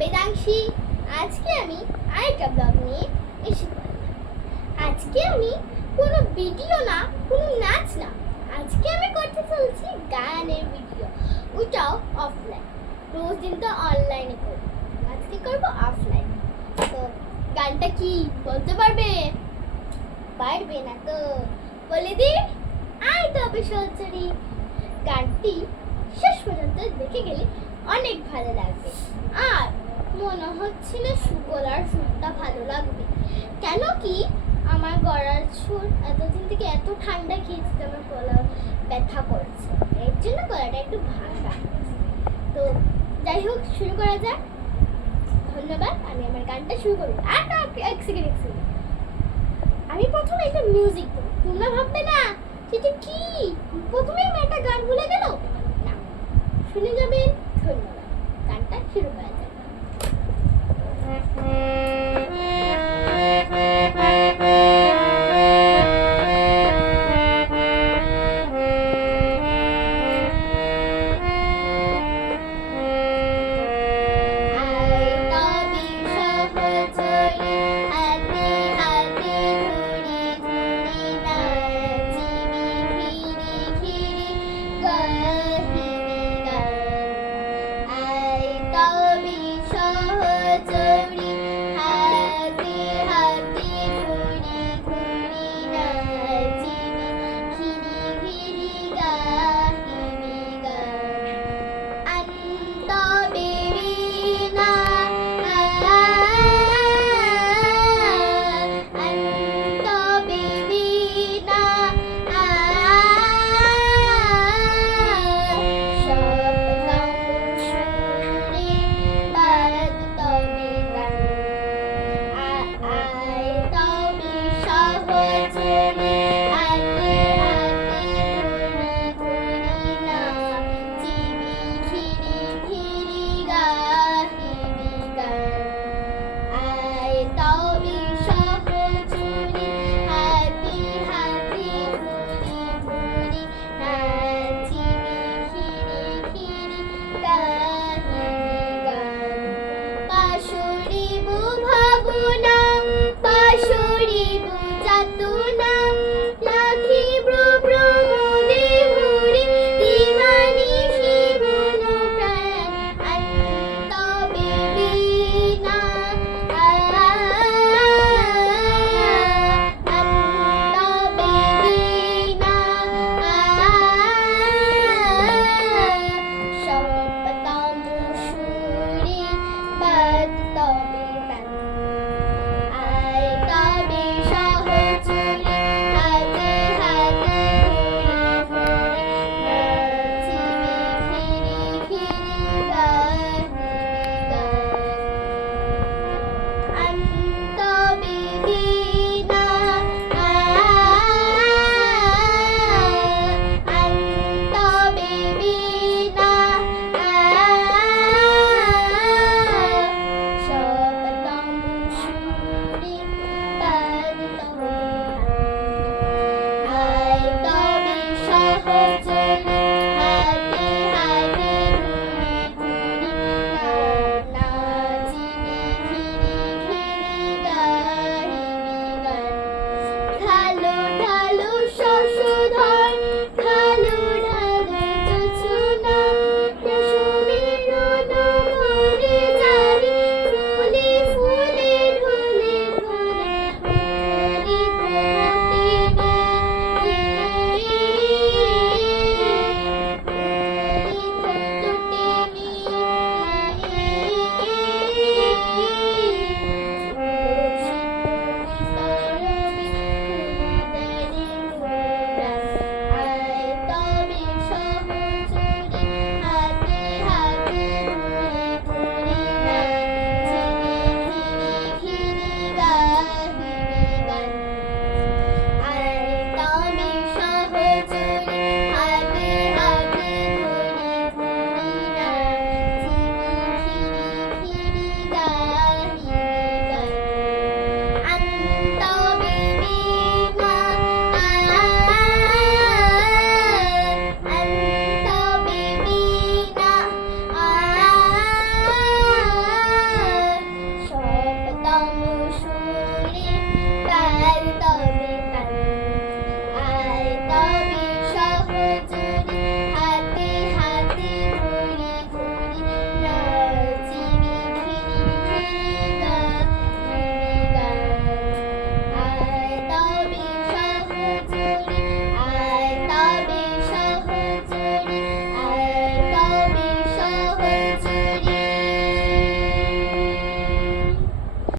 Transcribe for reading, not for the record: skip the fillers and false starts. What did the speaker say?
বেদাংশী। আজকে আমি আরেকটা ব্লগ নিয়ে এসে পড়লাম। আজকে আমি কোনো ভিডিও না, কোনো নাচ না, আজকে আমি করতে চলছি গানের ভিডিও, ওটাও অফলাইন। রোজ দিন তো অনলাইনে করি, আজকে করবো অফলাইন। তো গানটা কি বলতে পারবে? পারবে না তো বলে দি, আয় তবে সহচরী। গানটি শেষ পর্যন্ত দেখে গেলে অনেক ভালো লাগবে। আর মনে হচ্ছে না গলার সুরটা ভালো লাগবে, কেন কি আমার গলার সুর এতদিন থেকে এত ঠান্ডা খেয়েছে যে আমার গলা ব্যথা করছে, এর জন্য গলাটা একটু ভাষা। তো যাই হোক, শুরু করা যাক। ধন্যবাদ, আমি আমার গানটা শুরু করি। এক সেকেন্ড। আমি প্রথমে একটা মিউজিক দেবো, তোমরা ভাববে না সেটা কি প্রথমে আমি একটা গান ভুলে গেল, না, শুনে যাবেন। ধন্যবাদ, গানটা শুরু করা যাক।